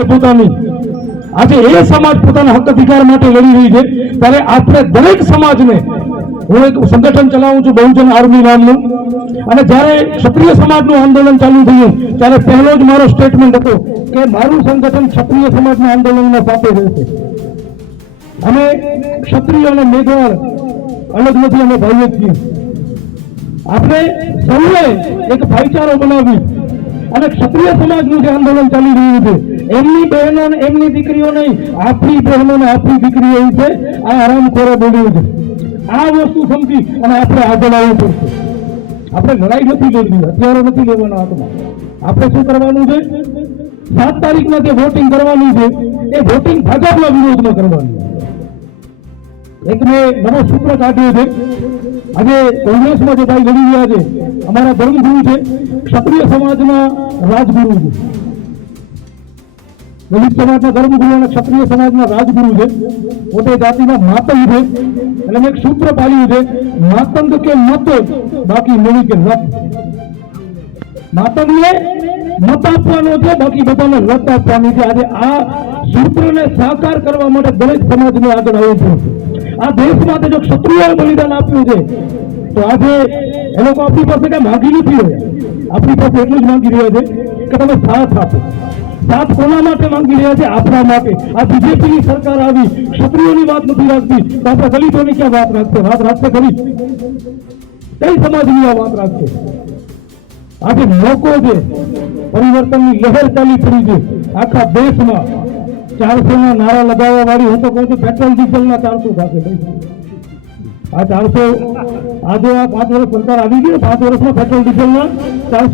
પોતાની આજે એ સમાજ પોતાના હક અધિકાર માટે લડી રહી છે ત્યારે આપણે દરેક સમાજને હું એક સંગઠન ચલાવું છું બહુજન આર્મી નામનું અને જ્યારે ક્ષત્રિય સમાજનું આંદોલન ચાલુ થયું ત્યારે પહેલો જ મારો સ્ટેટમેન્ટ હતો કે મારું સંગઠન ક્ષત્રિય સમાજના આંદોલનના સાથે રહેશે અમે ક્ષત્રિય અને મેઘવાળ અલગ નથી અમે ભાઈઓ જ છીએ આપણે સૌએ એક ભાઈચારો બનાવી અને ક્ષત્રિય સમાજનું જે આંદોલન ચાલી રહ્યું છે એમની બહેનો અને એમની દીકરીઓ નહીં આપણી બહેનો અને આપણી દીકરીઓ છે આ હરામખોરો બોલ્યું છે આ વસ્તુ સમજી અને આપણે આગળ આવવું પડશે આપણે લડાઈ નથી લડવી હથિયારો નથી લેવાના હાથમાં આપણે શું કરવાનું છે 7 તારીખના જે વોટિંગ કરવાનું છે એ વોટિંગ ભાજપના વિરોધમાં કરવાનું એક મેં નવો સૂત્ર કાઢ્યો છે આજે કોંગ્રેસમાં જે ભાઈ લડી રહ્યા છે અમારા ધર્મગુરુ છે ક્ષત્રિય સમાજના રાજગુરુ છે દલિત સમાજના ધર્મગુરુ અને ક્ષત્રિય સમાજના રાજગુરુ છે પોતે જાતિના માતંગ છે એટલે મેં એક સૂત્ર પાડ્યું છે માતંગ કે મત બાકી મળી કે રથ માતંગને મત આપવાનો છે બાકી બધાને રથ આપવાની છે આજે આ સૂત્રને સાકાર કરવા માટે દરેક સમાજને આગળ આવવું પડશે આ દેશ માટે જો ક્ષત્રિયોએ બલિદાન આપ્યું છે તો આજે એ લોકો આપણી પાસે કઈ માંગી નથી રહ્યા આપણી પાસે એટલું જ માંગી રહ્યા છે કે તમે સાથ આપો સાથ કોના માટે માંગી રહ્યા છે આપણા માટે આ બીજેપીની સરકાર આવી ક્ષત્રિયોની વાત નથી રાખતી તો આપણે દલિતોની ક્યાં વાત રાખશે ખરી કઈ સમાજની આ વાત રાખશે આજે મોકો છે પરિવર્તનની લહેર ચાલી પડી છે આખા દેશમાં 400 ના નારા લગાવવા વાળી હું તો કહું છું પેટ્રોલ ડીઝલ ના 400 થશે આ 400 આજે આ 5 વર્ષ સરકાર આવી ગઈ 5 વર્ષમાં પેટ્રોલ ડીઝલ ના 400